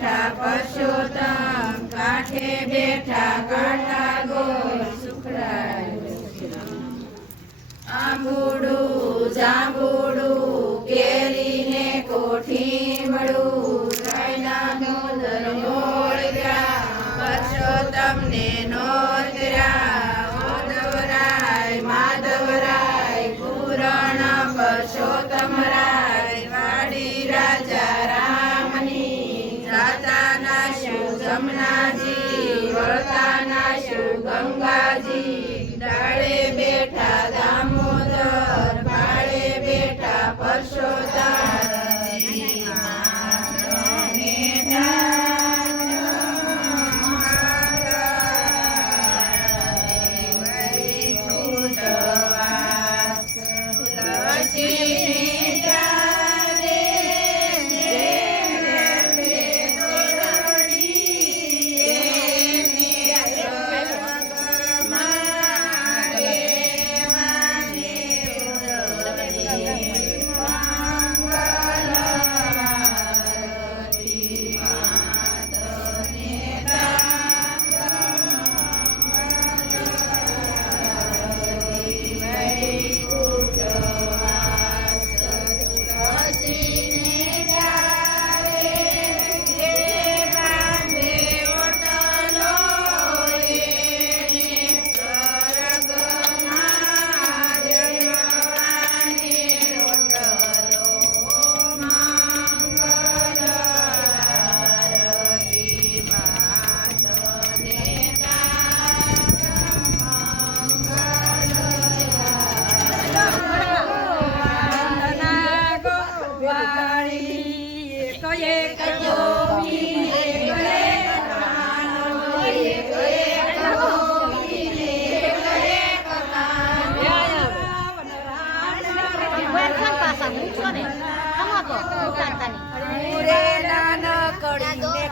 બેઠા પરસોત્તમ, કાંઠે બેઠા કાંટા ગોળ સુખડાય. આંબુડું જાંબુડું કેરીને કોઠીમડું, ગાયના ગોદર મોળગ્યા પરસોત્તમને નોતર્યા. માધવરાય માધવરાય પૂરણ પરસોત્તમરાય, વાડી રાજા રામની જાતાના શું જમનાજી, વળતાના શું ગંગાજી. ડાળે બેઠા દામોદર, પાળે બેઠા પરસોત્તમ,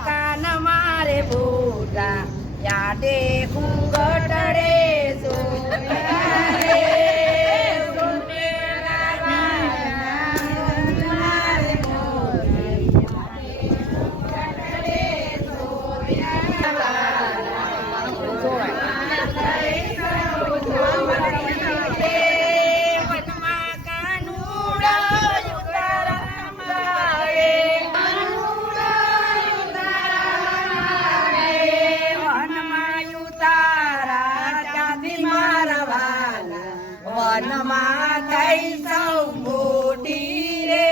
કાન મારે ભૂરા યાદે ઘૂંઘટડે વનમાં થઈ સૌ મોટી રે.